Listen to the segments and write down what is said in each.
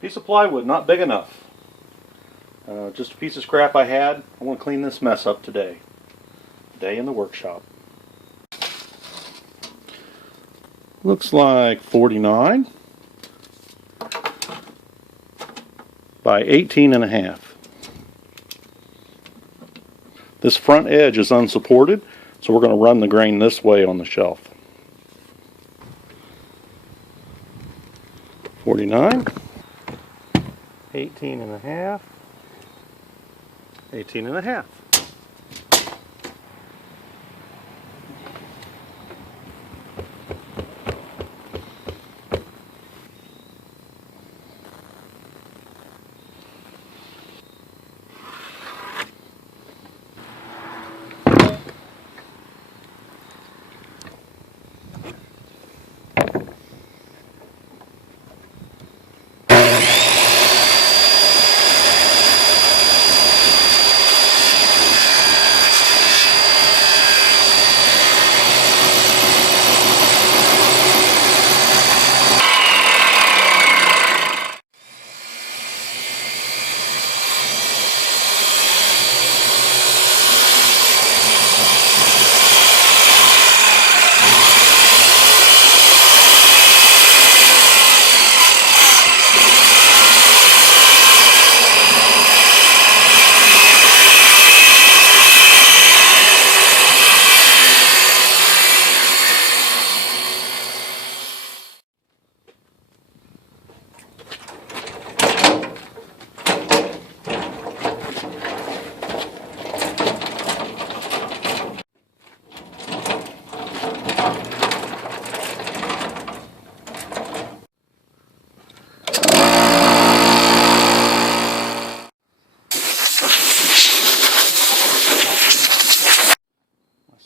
Piece of plywood, not big enough. Just a piece of scrap I had. I want to clean this mess up today. Day in the workshop. Looks like 49 by 18.5. This front edge is unsupported, so we're going to run the grain this way on the shelf. 49, 18.5, 18.5.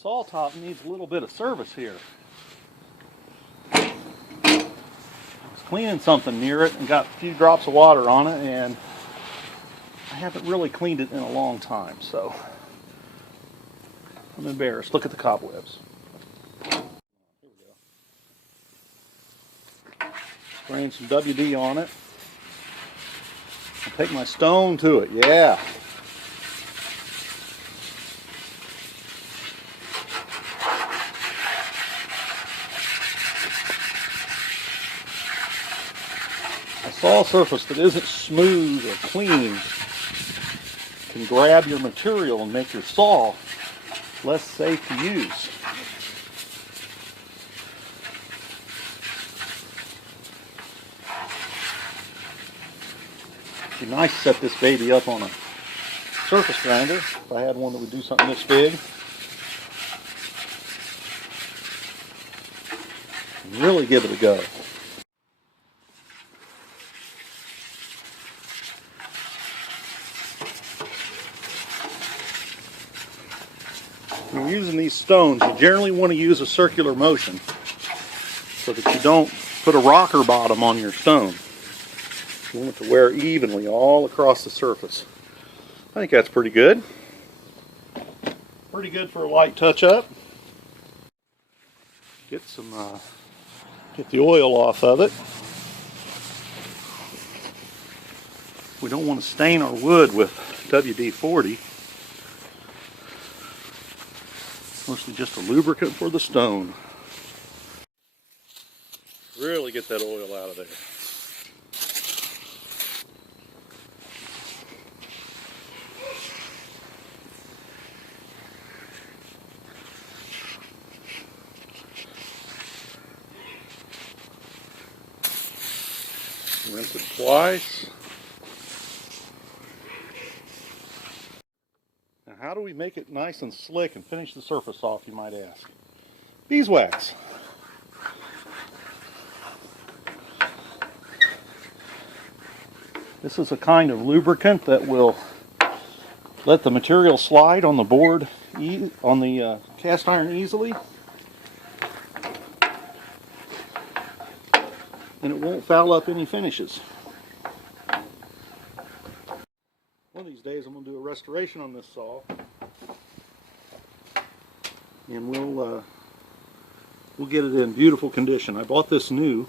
Saw top needs a little bit of service here. I was cleaning something near it and got a few drops of water on it, and I haven't really cleaned it in a long time, so I'm embarrassed. Look at the cobwebs. Here we go. Spraying some WD on it. I'll take my stone to it. Yeah. A saw surface that isn't smooth or clean can grab your material and make your saw less safe to use. It'd be nice to set this baby up on a surface grinder if I had one that would do something this big. And really give it a go. When you're using these stones, you generally want to use a circular motion so that you don't put a rocker bottom on your stone. You want it to wear evenly all across the surface. I think that's pretty good. Pretty good for a light touch-up. Get the oil off of it. We don't want to stain our wood with WD-40. Mostly just a lubricant for the stone. Really get that oil out of there. Rinse it twice. Now, how do we make it nice and slick and finish the surface off, you might ask? Beeswax. This is a kind of lubricant that will let the material slide on the board, on the cast iron easily. And it won't foul up any finishes. One of these days I'm going to do a restoration on this saw, and we'll get it in beautiful condition. I bought this new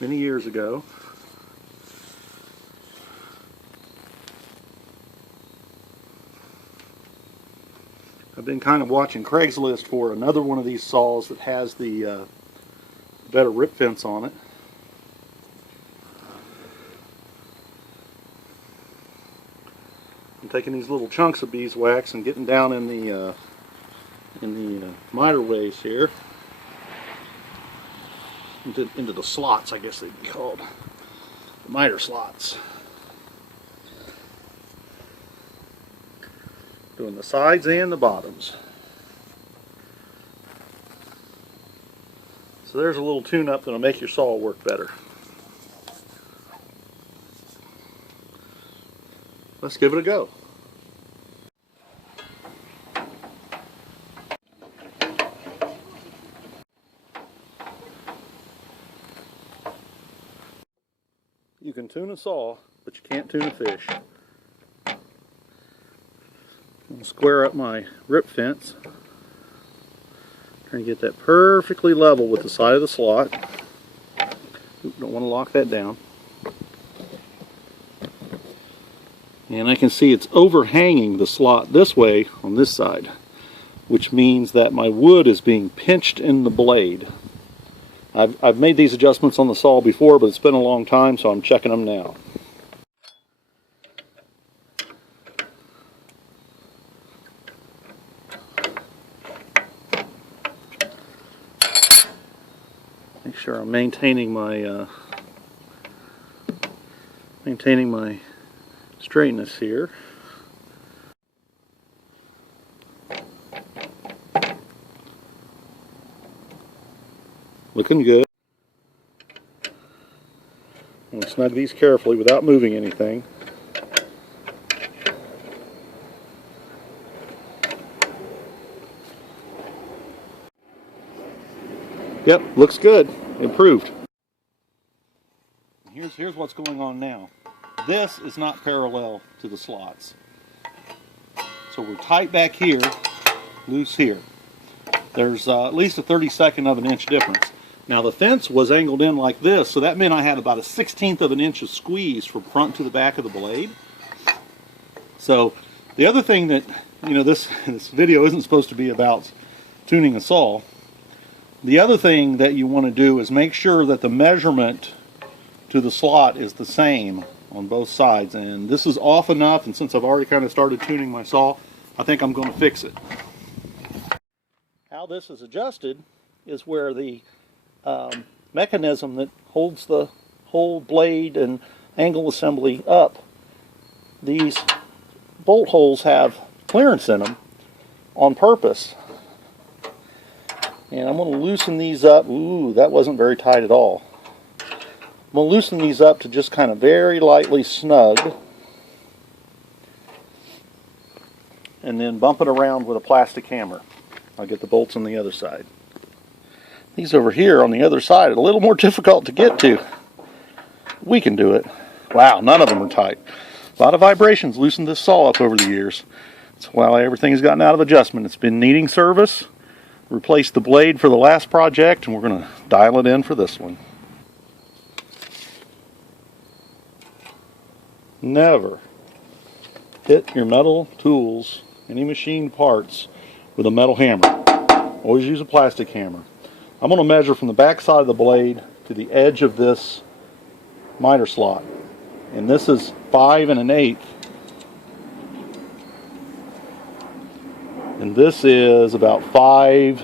many years ago. I've been kind of watching Craigslist for another one of these saws that has the better rip fence on it. I'm taking these little chunks of beeswax and getting down in the miter ways here, into the slots, I guess they'd be called, the miter slots. Doing the sides and the bottoms. So there's a little tune-up that'll make your saw work better. Let's give it a go. You can tune a saw, but you can't tune a fish. I'll square up my rip fence. Trying to get that perfectly level with the side of the slot. Don't want to lock that down. And I can see it's overhanging the slot this way on this side, which means that my wood is being pinched in the blade. I've made these adjustments on the saw before, but it's been a long time, so I'm checking them now. Make sure I'm maintaining my straightness here. Looking good. I'm going to snug these carefully without moving anything. Yep, looks good. Improved. Here's what's going on now. This is not parallel to the slots. So we're tight back here, loose here. There's at least a 32nd of an inch difference. Now the fence was angled in like this, so that meant I had about a 1/16 of an inch of squeeze from front to the back of the blade. So the other thing that, this video isn't supposed to be about tuning a saw. The other thing that you want to do is make sure that the measurement to the slot is the same on both sides. And this is off enough, and since I've already kind of started tuning my saw, I think I'm going to fix it. How this is adjusted is where the mechanism that holds the whole blade and angle assembly up, these bolt holes have clearance in them on purpose. And I'm going to loosen these up. Ooh, that wasn't very tight at all. I'm going to loosen these up to just kind of very lightly snug. And then bump it around with a plastic hammer. I'll get the bolts on the other side. These over here on the other side are a little more difficult to get to. We can do it. Wow, none of them are tight. A lot of vibrations loosened this saw up over the years. That's why everything has gotten out of adjustment. It's been needing service. Replaced the blade for the last project, and we're going to dial it in for this one. Never hit your metal tools, any machine parts, with a metal hammer. Always use a plastic hammer. I'm going to measure from the back side of the blade to the edge of this miter slot. And this is 5 1/8. And this is about 5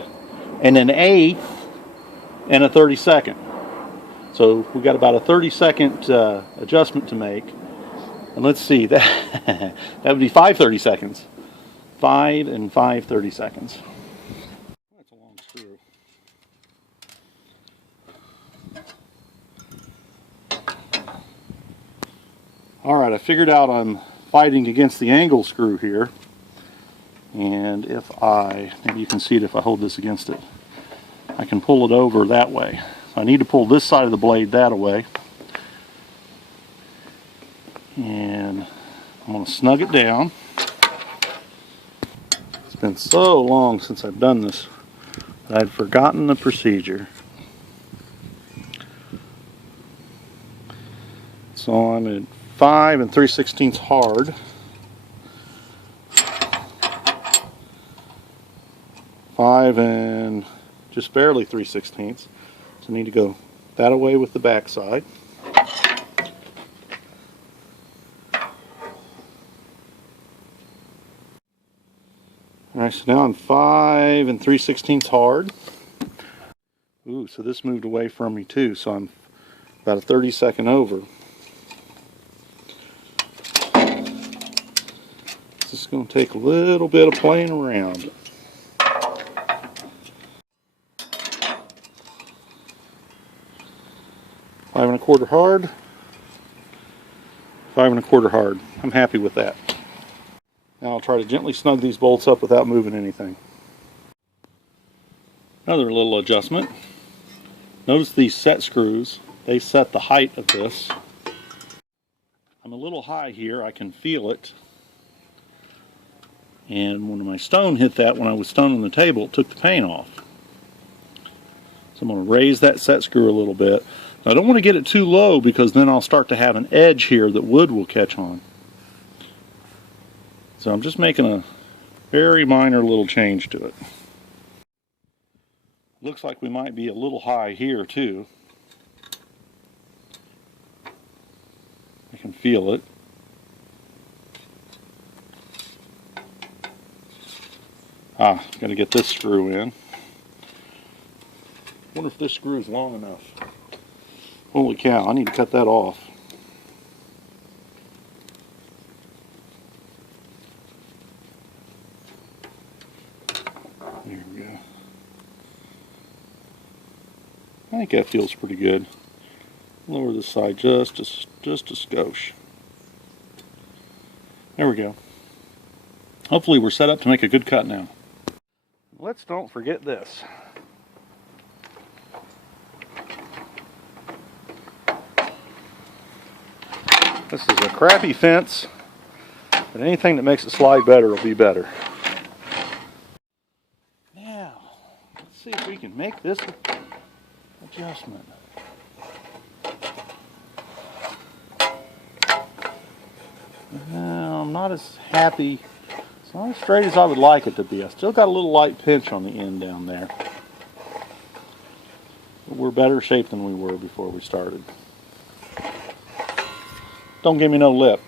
1/8 and a 32nd. So we've got about a 32nd adjustment to make. And let's see, that would be 5 32nds. 5 and 5 32nds. That's a long screw. Alright, I figured out I'm fighting against the angle screw here. And if maybe you can see it if I hold this against it, I can pull it over that way. So I need to pull this side of the blade that way. And I'm going to snug it down. It's been so long since I've done this that I'd forgotten the procedure. So I'm at 5 3/16 hard. 5 and just barely 3/16. So I need to go that away with the back side. Alright, so now I'm 5 and 3/16 hard. Ooh, so this moved away from me too, so I'm about a 32nd over. This is going to take a little bit of playing around. 5 1/4 hard. 5 1/4 hard. I'm happy with that. Now I'll try to gently snug these bolts up without moving anything. Another little adjustment. Notice these set screws. They set the height of this. I'm a little high here. I can feel it. And when my stone hit that, when I was stoning the table, it took the paint off. So I'm going to raise that set screw a little bit. Now, I don't want to get it too low because then I'll start to have an edge here that wood will catch on. So I'm just making a very minor little change to it. Looks like we might be a little high here too. I can feel it. Got to get this screw in. Wonder if this screw is long enough. Holy cow, I need to cut that off. There we go. I think that feels pretty good. Lower this side just a skosh. There we go. Hopefully we're set up to make a good cut now. Let's don't forget this. This is a crappy fence, but anything that makes it slide better will be better. Now, let's see if we can make this adjustment. Well, I'm not as happy. It's not as straight as I would like it to be. I still got a little light pinch on the end down there. But we're better shape than we were before we started. Don't give me no lip.